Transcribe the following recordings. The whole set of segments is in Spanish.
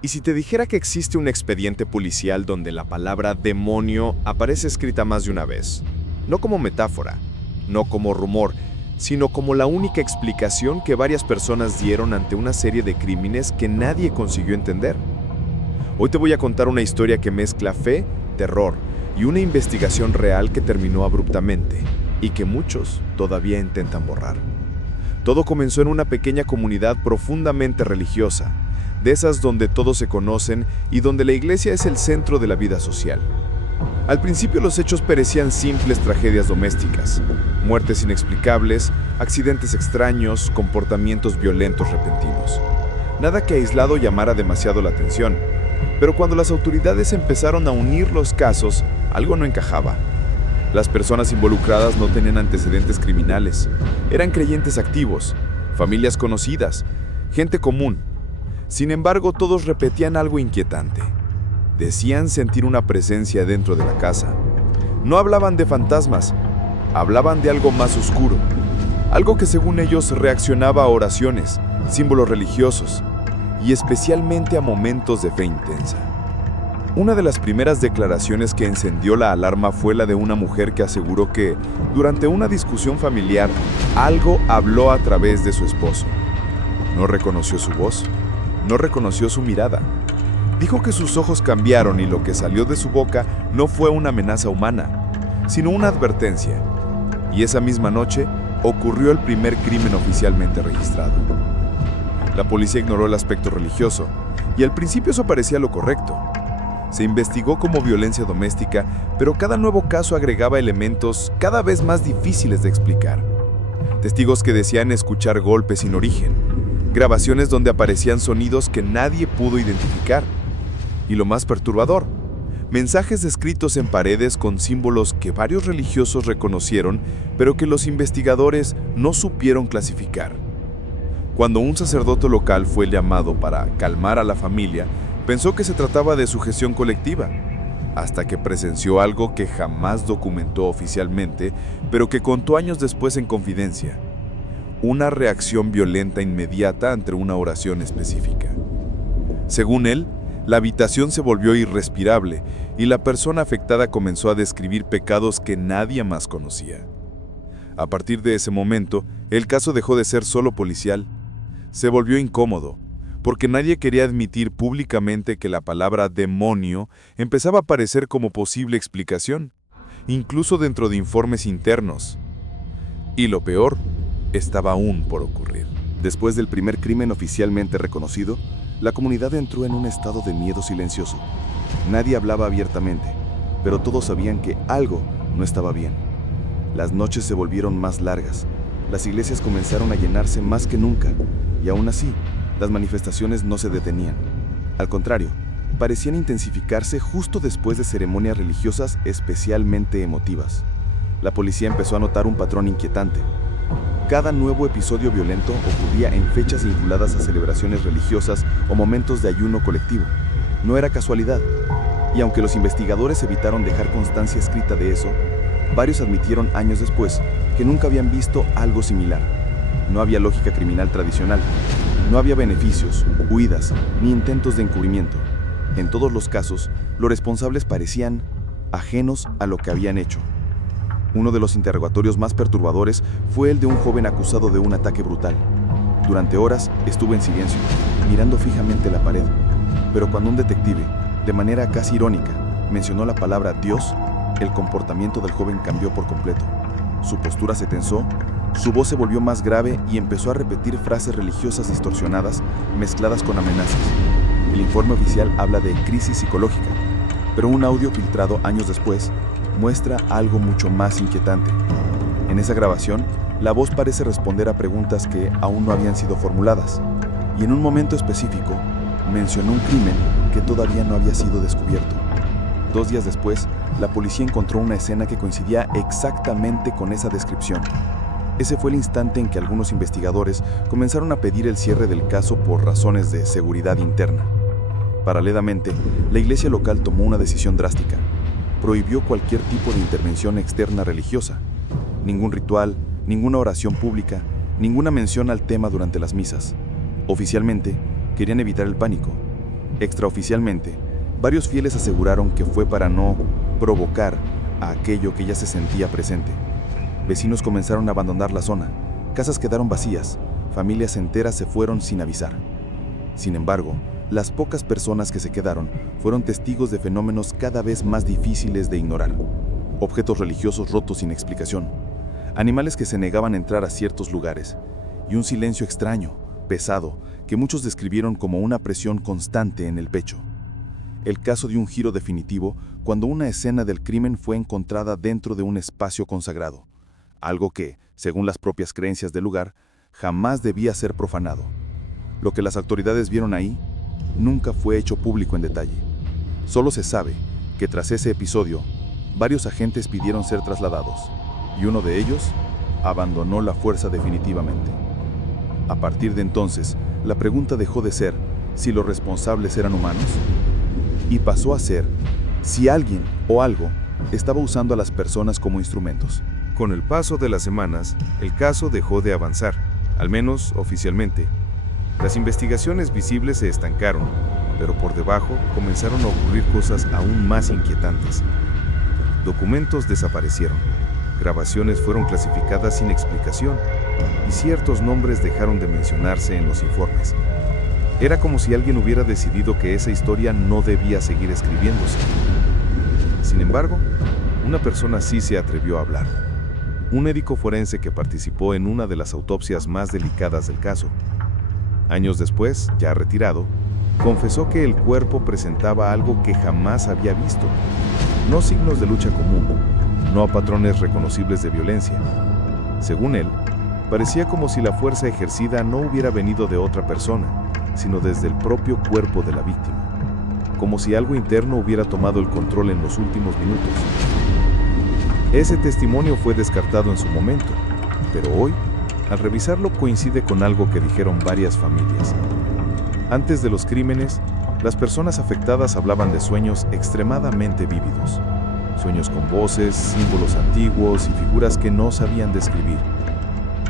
¿Y si te dijera que existe un expediente policial donde la palabra demonio aparece escrita más de una vez? No como metáfora, no como rumor, sino como la única explicación que varias personas dieron ante una serie de crímenes que nadie consiguió entender. Hoy te voy a contar una historia que mezcla fe, terror y una investigación real que terminó abruptamente y que muchos todavía intentan borrar. Todo comenzó en una pequeña comunidad profundamente religiosa, de esas donde todos se conocen y donde la iglesia es el centro de la vida social. Al principio los hechos parecían simples tragedias domésticas, muertes inexplicables, accidentes extraños, comportamientos violentos repentinos. Nada que aislado llamara demasiado la atención, pero cuando las autoridades empezaron a unir los casos, algo no encajaba. Las personas involucradas no tenían antecedentes criminales, eran creyentes activos, familias conocidas, gente común. Sin embargo, todos repetían algo inquietante. Decían sentir una presencia dentro de la casa. No hablaban de fantasmas, hablaban de algo más oscuro, algo que según ellos reaccionaba a oraciones, símbolos religiosos y especialmente a momentos de fe intensa. Una de las primeras declaraciones que encendió la alarma fue la de una mujer que aseguró que, durante una discusión familiar, algo habló a través de su esposo. No reconoció su voz, no reconoció su mirada. Dijo que sus ojos cambiaron y lo que salió de su boca no fue una amenaza humana, sino una advertencia. Y esa misma noche ocurrió el primer crimen oficialmente registrado. La policía ignoró el aspecto religioso, y al principio eso parecía lo correcto. Se investigó como violencia doméstica, pero cada nuevo caso agregaba elementos cada vez más difíciles de explicar. Testigos que decían escuchar golpes sin origen, grabaciones donde aparecían sonidos que nadie pudo identificar. Y lo más perturbador, mensajes escritos en paredes con símbolos que varios religiosos reconocieron, pero que los investigadores no supieron clasificar. Cuando un sacerdote local fue llamado para calmar a la familia, pensó que se trataba de sugestión colectiva, hasta que presenció algo que jamás documentó oficialmente, pero que contó años después en confidencia. Una reacción violenta inmediata ante una oración específica. Según él, la habitación se volvió irrespirable y la persona afectada comenzó a describir pecados que nadie más conocía. A partir de ese momento, el caso dejó de ser solo policial. Se volvió incómodo, porque nadie quería admitir públicamente que la palabra demonio empezaba a aparecer como posible explicación, incluso dentro de informes internos. Y lo peor estaba aún por ocurrir. Después del primer crimen oficialmente reconocido, la comunidad entró en un estado de miedo silencioso. Nadie hablaba abiertamente, pero todos sabían que algo no estaba bien. Las noches se volvieron más largas, las iglesias comenzaron a llenarse más que nunca, y aún así, las manifestaciones no se detenían. Al contrario, parecían intensificarse justo después de ceremonias religiosas especialmente emotivas. La policía empezó a notar un patrón inquietante. Cada nuevo episodio violento ocurría en fechas vinculadas a celebraciones religiosas o momentos de ayuno colectivo. No era casualidad. Y aunque los investigadores evitaron dejar constancia escrita de eso, varios admitieron años después que nunca habían visto algo similar. No había lógica criminal tradicional. No había beneficios, huidas, ni intentos de encubrimiento. En todos los casos, los responsables parecían ajenos a lo que habían hecho. Uno de los interrogatorios más perturbadores fue el de un joven acusado de un ataque brutal. Durante horas estuvo en silencio, mirando fijamente la pared. Pero cuando un detective, de manera casi irónica, mencionó la palabra Dios, el comportamiento del joven cambió por completo. Su postura se tensó, su voz se volvió más grave y empezó a repetir frases religiosas distorsionadas, mezcladas con amenazas. El informe oficial habla de crisis psicológica, pero un audio filtrado años después muestra algo mucho más inquietante. En esa grabación, la voz parece responder a preguntas que aún no habían sido formuladas, y en un momento específico, mencionó un crimen que todavía no había sido descubierto. 2 días después, la policía encontró una escena que coincidía exactamente con esa descripción. Ese fue el instante en que algunos investigadores comenzaron a pedir el cierre del caso por razones de seguridad interna. Paralelamente, la iglesia local tomó una decisión drástica. Prohibió cualquier tipo de intervención externa religiosa. Ningún ritual, ninguna oración pública, ninguna mención al tema durante las misas. Oficialmente, querían evitar el pánico, Extraoficialmente, varios fieles aseguraron que fue para no provocar a aquello que ya se sentía presente. Vecinos comenzaron a abandonar la zona, casas quedaron vacías, familias enteras se fueron sin avisar. Sin embargo, las pocas personas que se quedaron fueron testigos de fenómenos cada vez más difíciles de ignorar. Objetos religiosos rotos sin explicación, animales que se negaban a entrar a ciertos lugares, y un silencio extraño, pesado, que muchos describieron como una presión constante en el pecho. El caso dio un giro definitivo cuando una escena del crimen fue encontrada dentro de un espacio consagrado, algo que, según las propias creencias del lugar, jamás debía ser profanado. Lo que las autoridades vieron ahí nunca fue hecho público en detalle. Solo se sabe que tras ese episodio, varios agentes pidieron ser trasladados, y uno de ellos abandonó la fuerza definitivamente. A partir de entonces, la pregunta dejó de ser si los responsables eran humanos y pasó a ser si alguien o algo estaba usando a las personas como instrumentos. Con el paso de las semanas, el caso dejó de avanzar, al menos oficialmente. Las investigaciones visibles se estancaron, pero por debajo comenzaron a ocurrir cosas aún más inquietantes. Documentos desaparecieron, grabaciones fueron clasificadas sin explicación, y ciertos nombres dejaron de mencionarse en los informes. Era como si alguien hubiera decidido que esa historia no debía seguir escribiéndose. Sin embargo, una persona sí se atrevió a hablar. Un médico forense que participó en una de las autopsias más delicadas del caso. Años después, ya retirado, confesó que el cuerpo presentaba algo que jamás había visto. No signos de lucha común, no patrones reconocibles de violencia. Según él, parecía como si la fuerza ejercida no hubiera venido de otra persona, sino desde el propio cuerpo de la víctima. Como si algo interno hubiera tomado el control en los últimos minutos. Ese testimonio fue descartado en su momento, pero hoy, al revisarlo, coincide con algo que dijeron varias familias. Antes de los crímenes, las personas afectadas hablaban de sueños extremadamente vívidos. Sueños con voces, símbolos antiguos y figuras que no sabían describir.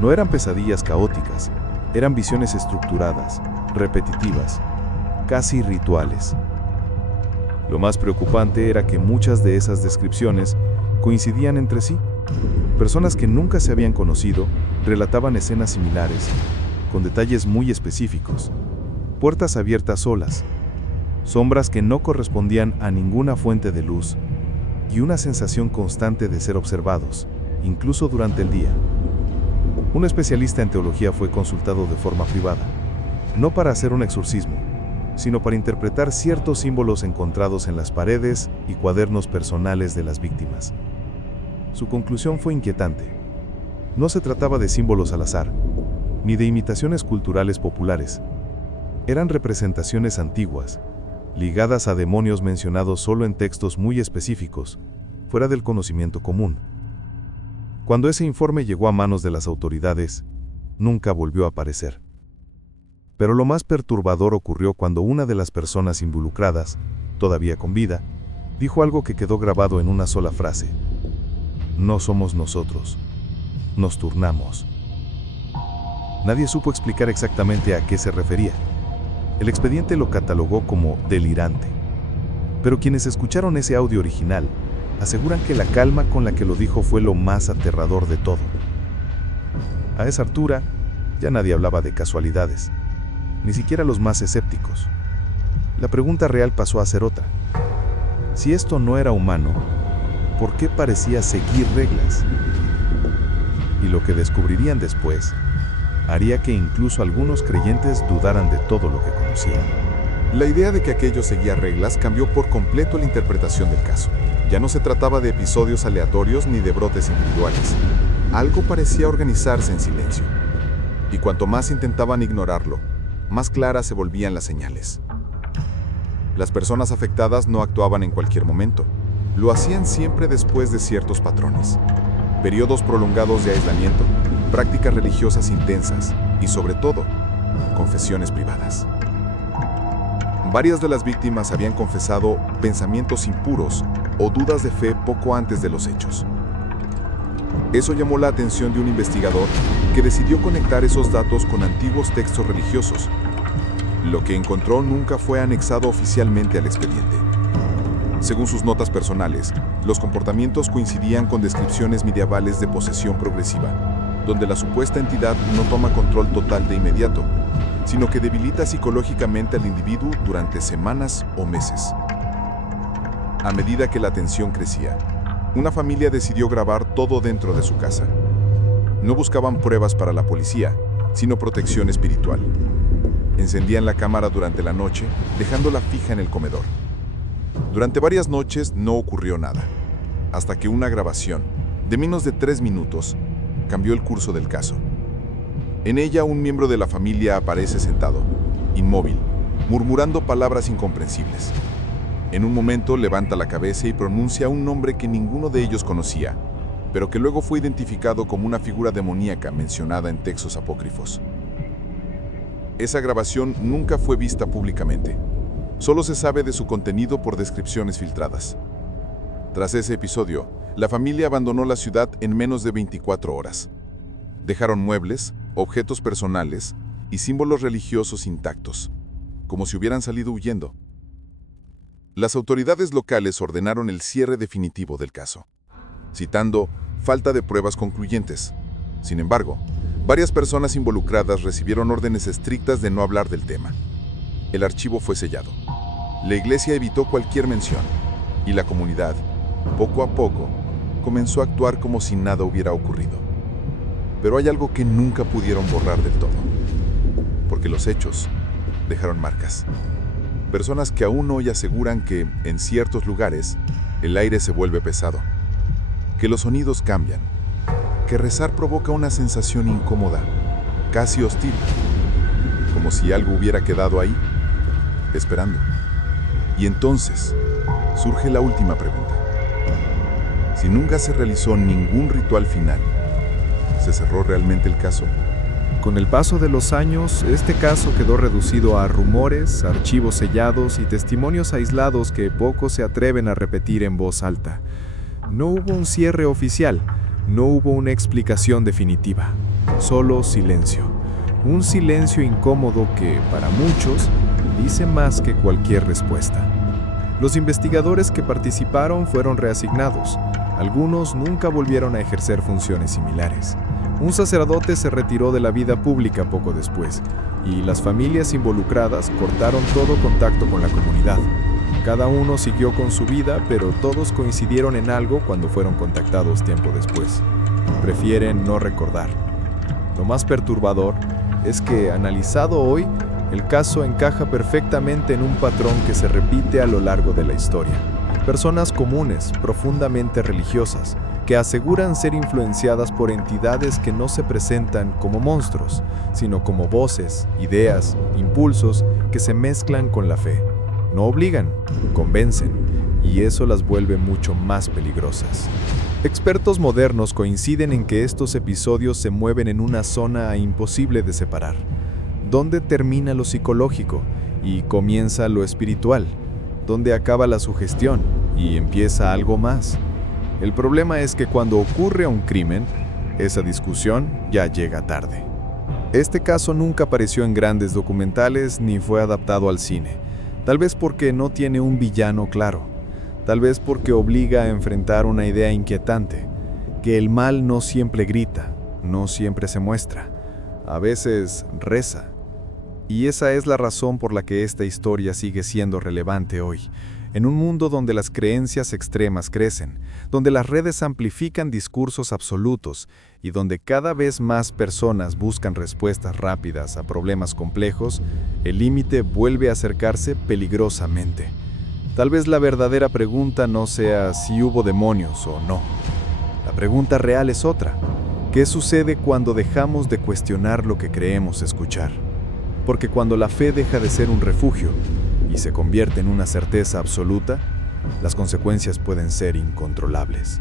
No eran pesadillas caóticas, eran visiones estructuradas, repetitivas, casi rituales. Lo más preocupante era que muchas de esas descripciones coincidían entre sí. Personas que nunca se habían conocido relataban escenas similares, con detalles muy específicos. Puertas abiertas solas, sombras que no correspondían a ninguna fuente de luz, y una sensación constante de ser observados, incluso durante el día. Un especialista en teología fue consultado de forma privada, no para hacer un exorcismo, sino para interpretar ciertos símbolos encontrados en las paredes y cuadernos personales de las víctimas. Su conclusión fue inquietante. No se trataba de símbolos al azar, ni de imitaciones culturales populares. Eran representaciones antiguas, ligadas a demonios mencionados solo en textos muy específicos, fuera del conocimiento común. Cuando ese informe llegó a manos de las autoridades, nunca volvió a aparecer. Pero lo más perturbador ocurrió cuando una de las personas involucradas, todavía con vida, dijo algo que quedó grabado en una sola frase: "No somos nosotros, nos turnamos". Nadie supo explicar exactamente a qué se refería. El expediente lo catalogó como delirante. Pero quienes escucharon ese audio original aseguran que la calma con la que lo dijo fue lo más aterrador de todo. A esa altura, ya nadie hablaba de casualidades, ni siquiera los más escépticos. La pregunta real pasó a ser otra. Si esto no era humano, ¿por qué parecía seguir reglas? Y lo que descubrirían después haría que incluso algunos creyentes dudaran de todo lo que conocían. La idea de que aquello seguía reglas cambió por completo la interpretación del caso. Ya no se trataba de episodios aleatorios ni de brotes individuales. Algo parecía organizarse en silencio. Y cuanto más intentaban ignorarlo, más claras se volvían las señales. Las personas afectadas no actuaban en cualquier momento. Lo hacían siempre después de ciertos patrones. Periodos prolongados de aislamiento, prácticas religiosas intensas y, sobre todo, confesiones privadas. Varias de las víctimas habían confesado pensamientos impuros o dudas de fe poco antes de los hechos. Eso llamó la atención de un investigador que decidió conectar esos datos con antiguos textos religiosos. Lo que encontró nunca fue anexado oficialmente al expediente. Según sus notas personales, los comportamientos coincidían con descripciones medievales de posesión progresiva, donde la supuesta entidad no toma control total de inmediato, sino que debilita psicológicamente al individuo durante semanas o meses. A medida que la tensión crecía, una familia decidió grabar todo dentro de su casa. No buscaban pruebas para la policía, sino protección espiritual. Encendían la cámara durante la noche, dejándola fija en el comedor. Durante varias noches no ocurrió nada, hasta que una grabación, de menos de 3 minutos, cambió el curso del caso. En ella, un miembro de la familia aparece sentado, inmóvil, murmurando palabras incomprensibles. En un momento levanta la cabeza y pronuncia un nombre que ninguno de ellos conocía, pero que luego fue identificado como una figura demoníaca mencionada en textos apócrifos. Esa grabación nunca fue vista públicamente. Solo se sabe de su contenido por descripciones filtradas. Tras ese episodio, la familia abandonó la ciudad en menos de 24 horas. Dejaron muebles, objetos personales y símbolos religiosos intactos, como si hubieran salido huyendo. Las autoridades locales ordenaron el cierre definitivo del caso, citando falta de pruebas concluyentes. Sin embargo, varias personas involucradas recibieron órdenes estrictas de no hablar del tema. El archivo fue sellado. La iglesia evitó cualquier mención, y la comunidad, poco a poco, comenzó a actuar como si nada hubiera ocurrido. Pero hay algo que nunca pudieron borrar del todo, porque los hechos dejaron marcas. Personas que aún hoy aseguran que, en ciertos lugares, el aire se vuelve pesado, que los sonidos cambian, que rezar provoca una sensación incómoda, casi hostil, como si algo hubiera quedado ahí, esperando. Y entonces surge la última pregunta. Si nunca se realizó ningún ritual final, ¿se cerró realmente el caso? Con el paso de los años, este caso quedó reducido a rumores, archivos sellados y testimonios aislados que pocos se atreven a repetir en voz alta. No hubo un cierre oficial, no hubo una explicación definitiva, solo silencio. Un silencio incómodo que, para muchos, dice más que cualquier respuesta. Los investigadores que participaron fueron reasignados. Algunos nunca volvieron a ejercer funciones similares. Un sacerdote se retiró de la vida pública poco después, y las familias involucradas cortaron todo contacto con la comunidad. Cada uno siguió con su vida, pero todos coincidieron en algo cuando fueron contactados tiempo después. Prefieren no recordar. Lo más perturbador es que, analizado hoy, el caso encaja perfectamente en un patrón que se repite a lo largo de la historia. Personas comunes, profundamente religiosas, que aseguran ser influenciadas por entidades que no se presentan como monstruos, sino como voces, ideas, impulsos que se mezclan con la fe. No obligan, convencen, y eso las vuelve mucho más peligrosas. Expertos modernos coinciden en que estos episodios se mueven en una zona imposible de separar. ¿Dónde termina lo psicológico y comienza lo espiritual? ¿Dónde acaba la sugestión y empieza algo más? El problema es que cuando ocurre un crimen, esa discusión ya llega tarde. Este caso nunca apareció en grandes documentales ni fue adaptado al cine. Tal vez porque no tiene un villano claro. Tal vez porque obliga a enfrentar una idea inquietante, que el mal no siempre grita, no siempre se muestra. A veces reza. Y esa es la razón por la que esta historia sigue siendo relevante hoy. En un mundo donde las creencias extremas crecen, donde las redes amplifican discursos absolutos y donde cada vez más personas buscan respuestas rápidas a problemas complejos, el límite vuelve a acercarse peligrosamente. Tal vez la verdadera pregunta no sea si hubo demonios o no. La pregunta real es otra. ¿Qué sucede cuando dejamos de cuestionar lo que creemos escuchar? Porque cuando la fe deja de ser un refugio y se convierte en una certeza absoluta, las consecuencias pueden ser incontrolables.